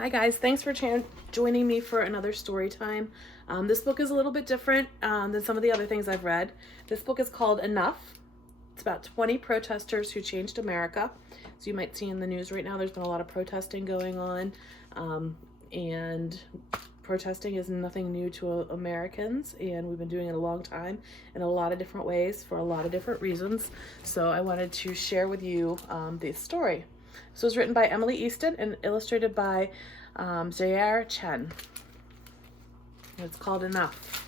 Hi guys, thanks for joining me for another story time. This book is a little bit different than some of the other things I've read. This book is called Enough. It's about 20 protesters who changed America. So you might see in the news right now, there's been a lot of protesting going on. And protesting is nothing new to Americans, and we've been doing it a long time in a lot of different ways for a lot of different reasons. So I wanted to share with you this story. So it was written by Emily Easton and illustrated by Ziyue Chen. And it's called Enough.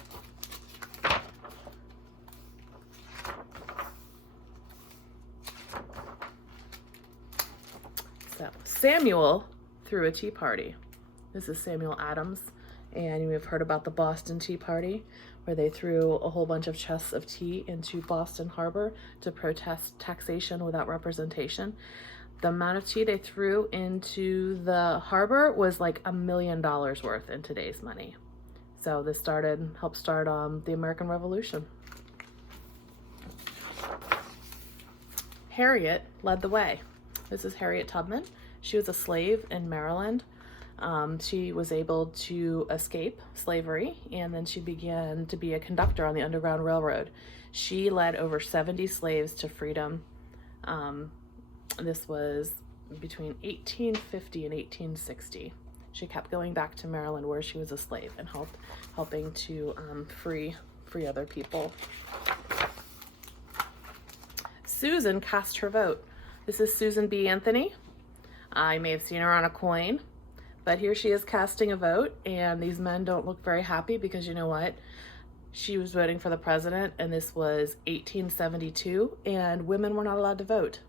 So Samuel threw a tea party. This is Samuel Adams, and you may have heard about the Boston Tea Party, where they threw a whole bunch of chests of tea into Boston Harbor to protest taxation without representation. The amount of tea they threw into the harbor was like $1 million worth in today's money. So this helped start the American Revolution. Harriet led the way. This is Harriet Tubman. She was a slave in Maryland. She was able to escape slavery, and then she began to be a conductor on the Underground Railroad. She led over 70 slaves to freedom. This was between 1850 and 1860. She kept going back to Maryland where she was a slave and helping to free other people. Susan cast her vote. This is Susan B. Anthony. I may have seen her on a coin, but here she is casting a vote, and these men don't look very happy because you know what? She was voting for the president, and this was 1872, and women were not allowed to vote.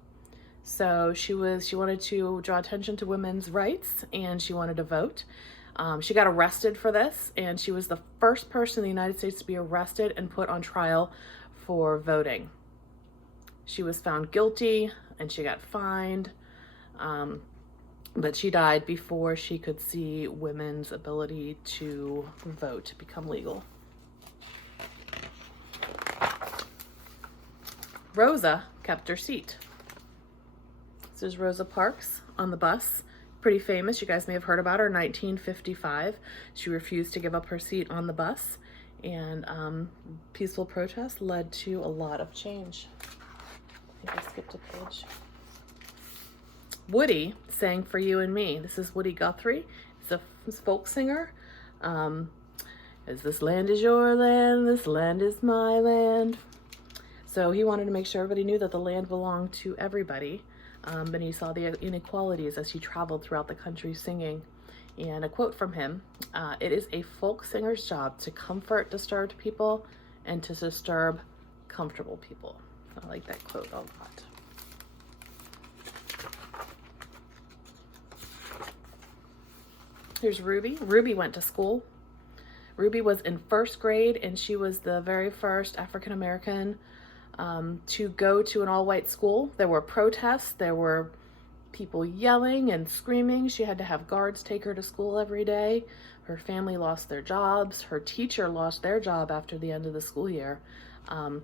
So she wanted to draw attention to women's rights, and she wanted to vote. She got arrested for this, and she was the first person in the United States to be arrested and put on trial for voting. She was found guilty, and she got fined, but she died before she could see women's ability to vote become legal. Rosa kept her seat. This is Rosa Parks on the bus. Pretty famous. You guys may have heard about her. 1955. She refused to give up her seat on the bus, and peaceful protest led to a lot of change. I think I skipped a page. Woody sang For You and Me. This is Woody Guthrie. He's a folk singer. As this land is your land, this land is my land. So he wanted to make sure everybody knew that the land belonged to everybody. And he saw the inequalities as he traveled throughout the country singing. And a quote from him, "It is a folk singer's job to comfort disturbed people and to disturb comfortable people." I like that quote a lot. Here's Ruby. Ruby went to school. Ruby was in first grade, and she was the very first African-American to go to an all-white school. There were protests, there were people yelling and screaming. She had to have guards take her to school every day. Her family lost their jobs. Her teacher lost their job after the end of the school year. And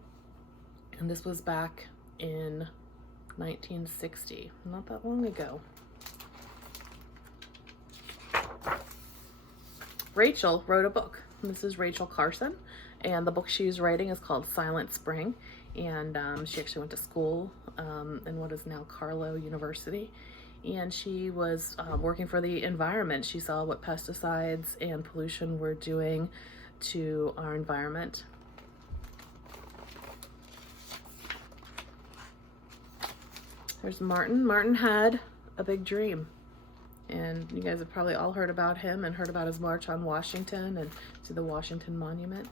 this was back in 1960, not that long ago. Rachel wrote a book. This is Rachel Carson, and the book she's writing is called Silent Spring. And she actually went to school in what is now Carlow University, and she was working for the environment. She saw what pesticides and pollution were doing to our environment. There's Martin. Martin had a big dream, and you guys have probably all heard about him and heard about his march on Washington and to the Washington Monument.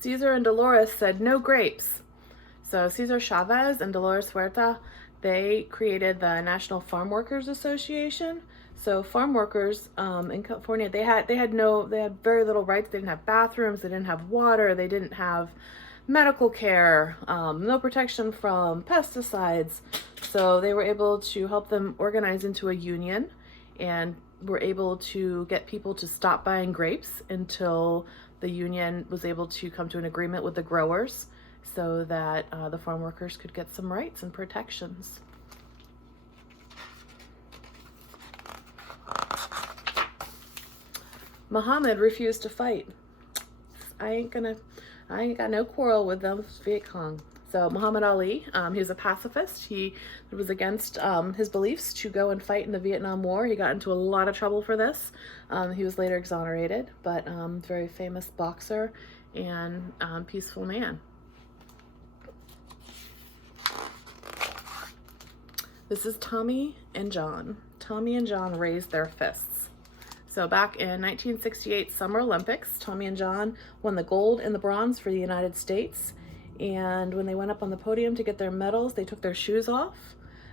Cesar and Dolores said no grapes. So Cesar Chavez and Dolores Huerta, they created the National Farm Workers Association. So farm workers in California, they had very little rights. They didn't have bathrooms, they didn't have water, they didn't have medical care, no protection from pesticides. So they were able to help them organize into a union, and were able to get people to stop buying grapes until the union was able to come to an agreement with the growers so that the farm workers could get some rights and protections. Muhammad refused to fight. I ain't got no quarrel with them Viet Cong. So Muhammad Ali, he was a pacifist. He was against his beliefs to go and fight in the Vietnam War. He got into a lot of trouble for this. He was later exonerated, but very famous boxer and peaceful man. This is Tommy and John. Tommy and John raised their fists. So back in 1968 Summer Olympics, Tommy and John won the gold and the bronze for the United States. And when they went up on the podium to get their medals, they took their shoes off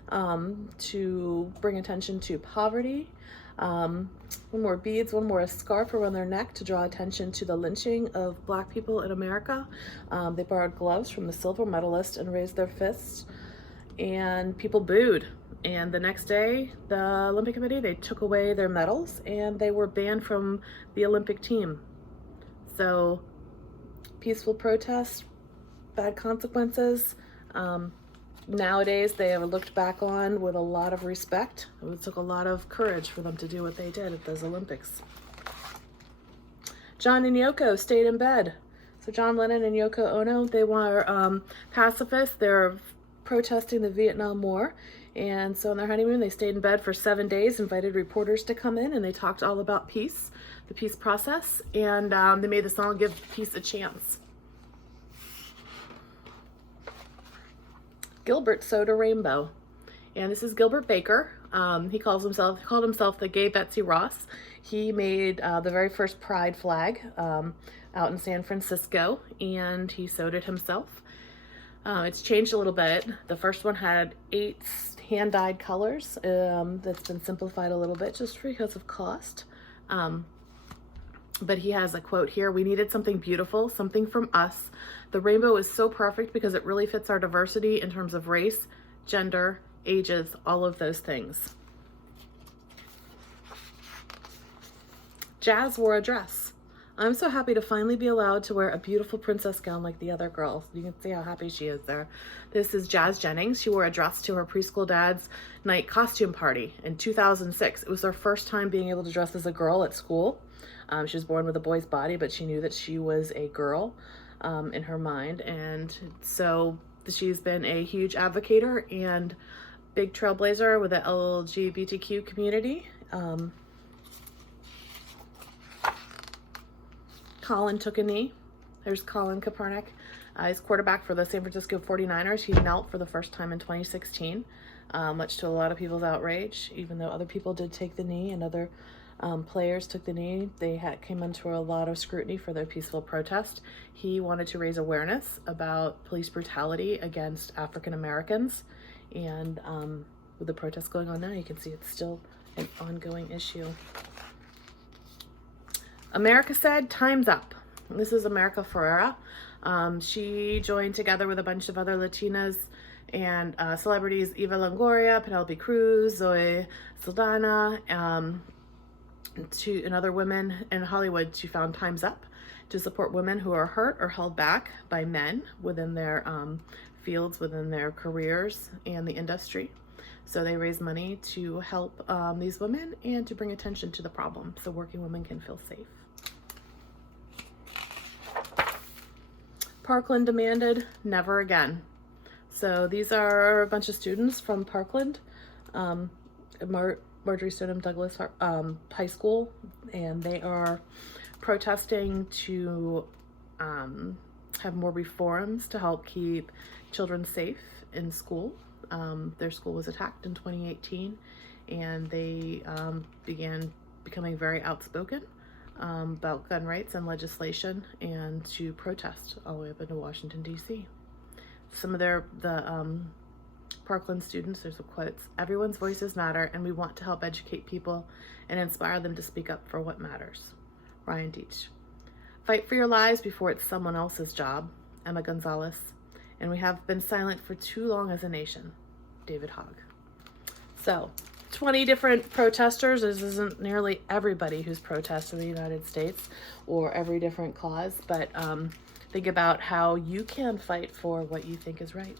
to bring attention to poverty. One wore beads, one wore a scarf around their neck to draw attention to the lynching of Black people in America. They borrowed gloves from the silver medalist and raised their fists, and people booed. And the next day, the Olympic Committee, they took away their medals and they were banned from the Olympic team. So peaceful protest, bad consequences. Nowadays, they are looked back on with a lot of respect. It took a lot of courage for them to do what they did at those Olympics. John and Yoko stayed in bed. So John Lennon and Yoko Ono, they were pacifists. They're protesting the Vietnam War. And so on their honeymoon, they stayed in bed for 7 days, invited reporters to come in, and they talked all about peace, the peace process, and they made the song Give Peace a Chance. Gilbert sewed a rainbow. And this is Gilbert Baker. He called himself the gay Betsy Ross. He made the very first pride flag out in San Francisco, and he sewed it himself. It's changed a little bit. The first one had 8 hand-dyed colors. That's been simplified a little bit just because of cost. But he has a quote here: "We needed something beautiful, something from us. The rainbow is so perfect because it really fits our diversity in terms of race, gender, ages, all of those things." Jazz wore a dress. I'm so happy to finally be allowed to wear a beautiful princess gown like the other girls. You can see how happy she is there. This is Jazz Jennings. She wore a dress to her preschool dad's night costume party in 2006. It was her first time being able to dress as a girl at school. She was born with a boy's body, but she knew that she was a girl in her mind. And so she's been a huge advocator and big trailblazer with the LGBTQ community. Colin took a knee. There's Colin Kaepernick. He's quarterback for the San Francisco 49ers. He knelt for the first time in 2016, much to a lot of people's outrage, even though other people did take the knee and other players took the knee. They came under a lot of scrutiny for their peaceful protest. He wanted to raise awareness about police brutality against African Americans. And with the protests going on now, you can see it's still an ongoing issue. America said, "Time's up." This is America Ferrera. She joined together with a bunch of other Latinas and celebrities, Eva Longoria, Penelope Cruz, Zoe Saldana, and other women in Hollywood. She found Time's Up to support women who are hurt or held back by men within their fields, within their careers and the industry. So they raise money to help these women and to bring attention to the problem so working women can feel safe. Parkland demanded never again. So these are a bunch of students from Parkland, Marjorie Stoneman Douglas High School, and they are protesting to have more reforms to help keep children safe in school. Their school was attacked in 2018, and they began becoming very outspoken about gun rights and legislation, and to protest all the way up into Washington, D.C. Some of the Parkland students, there's a quote: "Everyone's voices matter, and we want to help educate people and inspire them to speak up for what matters." Ryan Deitch. "Fight for your lives before it's someone else's job." Emma Gonzalez. "And we have been silent for too long as a nation." David Hogg. So 20 different protesters. This isn't nearly everybody who's protested in the United States or every different cause, but think about how you can fight for what you think is right.